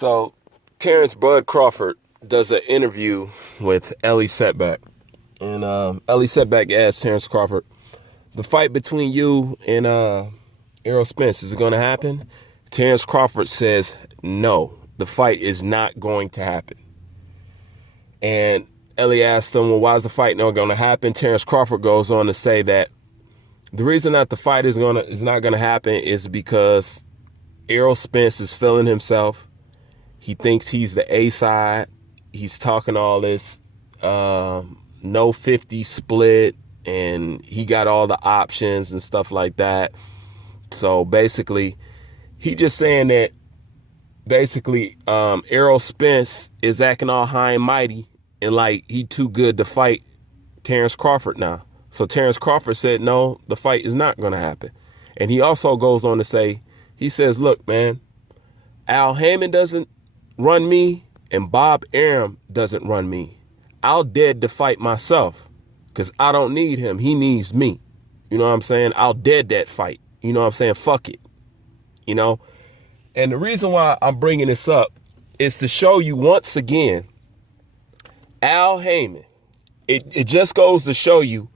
So Terrence Bud Crawford does an interview with Ellie Setback. And Ellie Setback asks Terrence Crawford, the fight between you and Errol Spence, is it going to happen? Terrence Crawford says, no, the fight is not going to happen. And Ellie asks him, well, why is the fight not going to happen? Terrence Crawford goes on to say that the reason that the fight is not going to happen is because Errol Spence is feeling himself. He thinks he's the A side. He's talking all this no 50 split, and he got all the options and stuff like that. So basically, he just saying that basically Errol Spence is acting all high and mighty and like he too good to fight Terrence Crawford now. So Terrence Crawford said, no, the fight is not going to happen. And he also goes on to say, he says, look, man, Al Haymon doesn't run me and Bob Arum doesn't run me. I'll dead to fight myself because I don't need him. He needs me. You know what I'm saying? I'll dead that fight. You know what I'm saying? Fuck it. You know? And the reason why I'm bringing this up is to show you once again, Al Haymon, it just goes to show you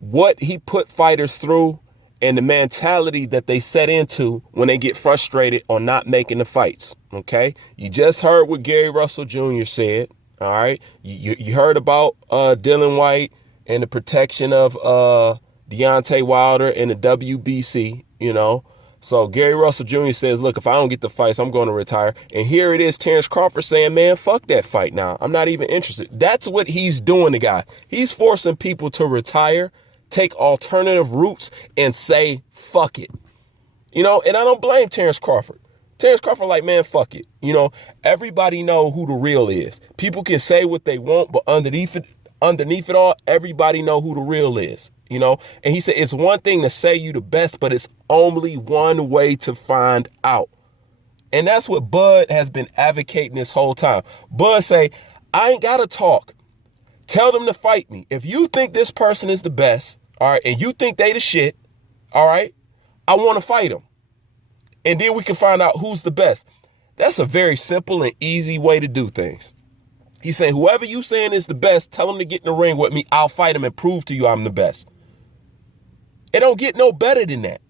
what he put fighters through and the mentality that they set into when they get frustrated or not making the fights. Okay. You just heard what Gary Russell Jr. said. All right. You heard about Dylan White and the protection of Deontay Wilder and the WBC, you know. So Gary Russell Jr. says, look, if I don't get the fights, I'm going to retire. And here it is, Terrence Crawford saying, man, fuck that fight now. I'm not even interested. That's what he's doing, the guy. He's forcing people to retire, take alternative routes, and say, fuck it. You know, and I don't blame Terrence Crawford. Terrence Crawford like, man, fuck it. You know, everybody know who the real is. People can say what they want, but underneath it all, everybody know who the real is. You know, and he said, it's one thing to say you the best, but it's only one way to find out. And that's what Bud has been advocating this whole time. Bud say, I ain't got to talk. Tell them to fight me. If you think this person is the best, all right, and you think they the shit, all right, I want to fight them. And then we can find out who's the best. That's a very simple and easy way to do things. He's saying, whoever you saying is the best, tell them to get in the ring with me. I'll fight them and prove to you I'm the best. It don't get no better than that.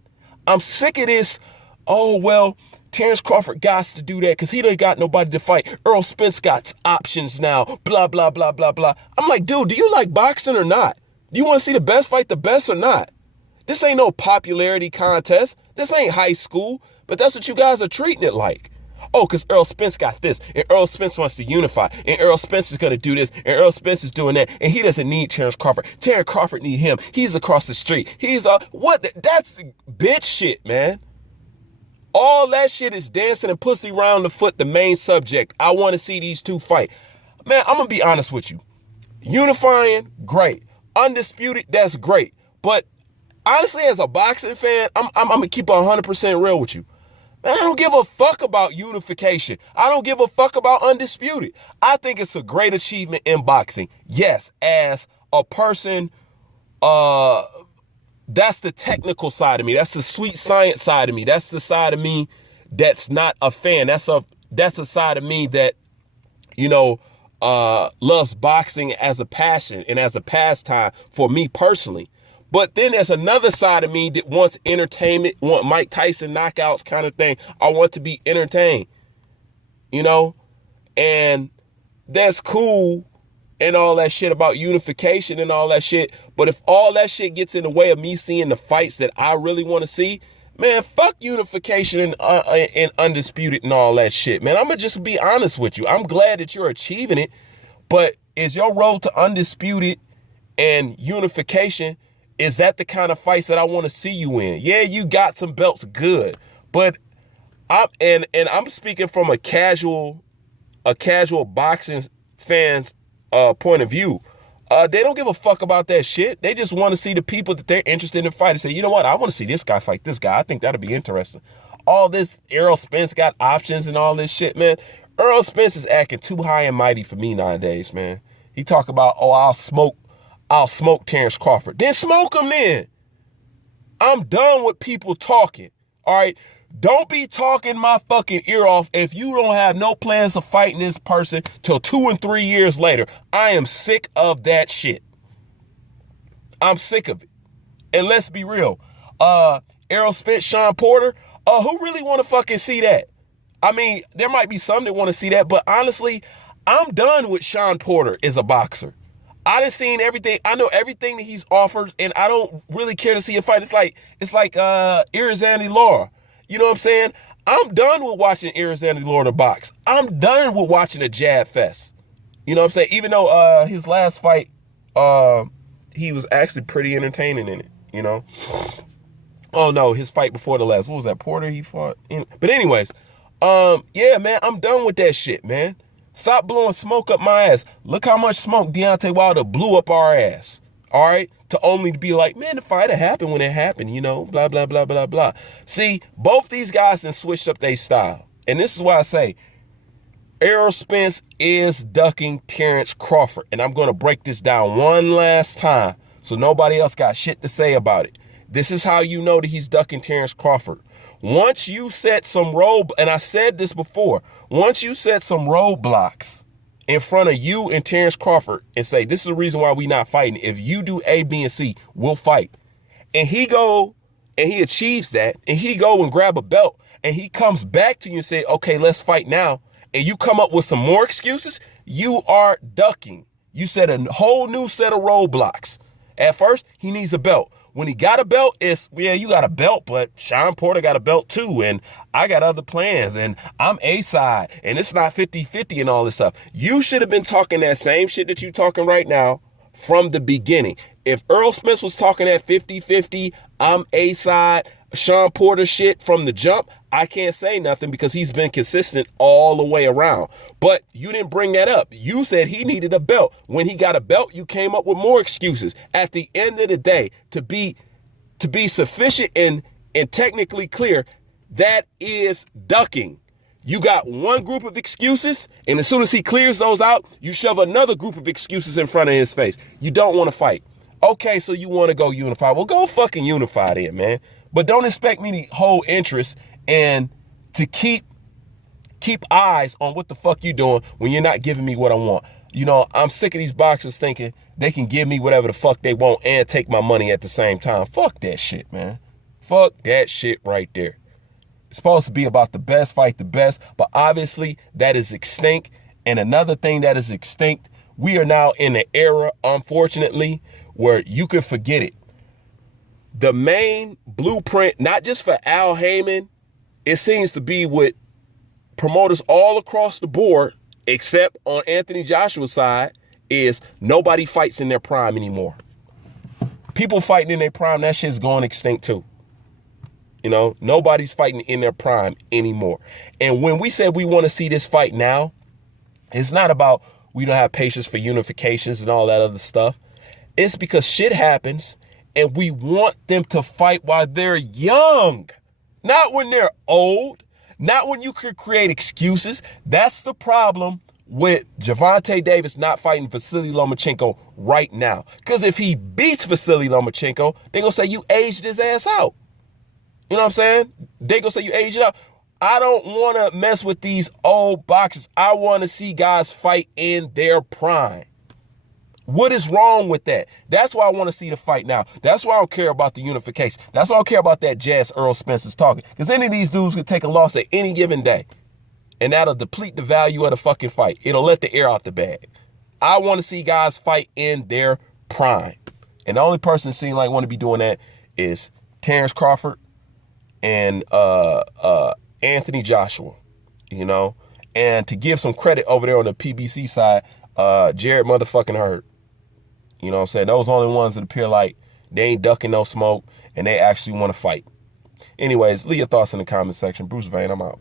I'm sick of this. Oh, well, Terrence Crawford got to do that because he done got nobody to fight. Errol Spence got options now. Blah, blah, blah, blah, blah. I'm like, dude, do you like boxing or not? Do you want to see the best fight the best or not? This ain't no popularity contest. This ain't high school. But that's what you guys are treating it like. Oh, because Errol Spence got this, and Errol Spence wants to unify, and Errol Spence is going to do this, and Errol Spence is doing that, and he doesn't need Terrence Crawford. Terrence Crawford need him. He's across the street. He's that's bitch shit, man. All that shit is dancing and pussy around the foot, the main subject. I want to see these two fight. Man, I'm going to be honest with you. Unifying, great. Undisputed, that's great. But honestly, as a boxing fan, I'm going to keep 100% real with you. Man, I don't give a fuck about unification. I don't give a fuck about undisputed. I think it's a great achievement in boxing. Yes, as a person, that's the technical side of me. That's the sweet science side of me. That's the side of me that's not a fan. That's a side of me that, you know, loves boxing as a passion and as a pastime for me personally. But then there's another side of me that wants entertainment, want Mike Tyson knockouts kind of thing. I want to be entertained, you know, and that's cool and all that shit about unification and all that shit. But if all that shit gets in the way of me seeing the fights that I really want to see, man, fuck unification and undisputed and all that shit, man. I'm going to just be honest with you. I'm glad that you're achieving it, but is your road to undisputed and unification, is that the kind of fights that I want to see you in? Yeah, you got some belts, good. But I'm speaking from a casual boxing fan's point of view. They don't give a fuck about that shit. They just want to see the people that they're interested in fighting. Say, you know what? I want to see this guy fight this guy. I think that'll be interesting. All this Errol Spence got options and all this shit, man. Errol Spence is acting too high and mighty for me nowadays, man. He talk about, oh, I'll smoke Terrence Crawford. Then smoke him then. I'm done with people talking. All right. Don't be talking my fucking ear off if you don't have no plans of fighting this person till 2 and 3 years later. I am sick of that shit. I'm sick of it. And let's be real. Errol Spence, Shawn Porter, who really want to fucking see that? I mean, there might be some that want to see that, but honestly, I'm done with Shawn Porter as a boxer. I done seen everything. I know everything that he's offered, and I don't really care to see a fight. It's like Irizarry Laura. You know what I'm saying? I'm done with watching Irizarry Laura box. I'm done with watching a jab fest. You know what I'm saying? Even though his last fight, he was actually pretty entertaining in it, you know? Oh, no, his fight before the last. What was that, Porter he fought? But anyways, yeah, man, I'm done with that shit, man. Stop blowing smoke up my ass. Look how much smoke Deontay Wilder blew up our ass, all right? To only be like, man, the fight happened when it happened, you know, blah, blah, blah, blah, blah. See, both these guys done switched up their style. And this is why I say, Errol Spence is ducking Terence Crawford. And I'm going to break this down one last time so nobody else got shit to say about it. This is how you know that he's ducking Terence Crawford. Once you set some and I said this before, once you set some roadblocks in front of you and Terence Crawford and say, this is the reason why we not fighting. If you do A, B, and C, we'll fight. And he go and he achieves that and he go and grab a belt and he comes back to you and say, okay, let's fight now. And you come up with some more excuses, you are ducking. You set a whole new set of roadblocks. At first, he needs a belt. When he got a belt, it's, yeah, you got a belt, but Shawn Porter got a belt too, and I got other plans, and I'm A-side, and it's not 50-50 and all this stuff. You should have been talking that same shit that you're talking right now from the beginning. If Errol Spence was talking that 50-50, I'm A-side, Shawn Porter shit from the jump, I can't say nothing because he's been consistent all the way around. But you didn't bring that up. You said he needed a belt. When he got a belt, you came up with more excuses. At the end of the day, to be sufficient and technically clear, that is ducking. You got one group of excuses, and as soon as he clears those out, you shove another group of excuses in front of his face. You don't want to fight. Okay, so you want to go unify. Well, go fucking unify then, man. But don't expect me to hold interest and to keep eyes on what the fuck you doing when you're not giving me what I want. You know, I'm sick of these boxers thinking they can give me whatever the fuck they want and take my money at the same time. Fuck that shit, man. Fuck that shit right there. It's supposed to be about the best, fight the best, but obviously that is extinct. And another thing that is extinct, we are now in an era, unfortunately, where you can forget it. The main blueprint, not just for Al Heyman, it seems to be with promoters all across the board, except on Anthony Joshua's side, is nobody fights in their prime anymore. People fighting in their prime, that shit's going extinct too. You know, nobody's fighting in their prime anymore. And when we said we want to see this fight now, it's not about we don't have patience for unifications and all that other stuff. It's because shit happens and we want them to fight while they're young, not when they're old, not when you could create excuses. That's the problem with Gervonta Davis not fighting Vasily Lomachenko right now. Because if he beats Vasily Lomachenko, they're going to say you aged his ass out. You know what I'm saying? They're going to say you aged it out. I don't want to mess with these old boxers. I want to see guys fight in their prime. What is wrong with that? That's why I want to see the fight now. That's why I don't care about the unification. That's why I don't care about that jazz Errol Spence is talking. Because any of these dudes could take a loss at any given day. And that'll deplete the value of the fucking fight. It'll let the air out the bag. I want to see guys fight in their prime. And the only person that seems like want to be doing that is Terence Crawford and Anthony Joshua. You know? And to give some credit over there on the PBC side, Jared motherfucking Hurd. You know what I'm saying? Those are the only ones that appear like they ain't ducking no smoke and they actually want to fight. Anyways, leave your thoughts in the comment section. Bruce Vane, I'm out.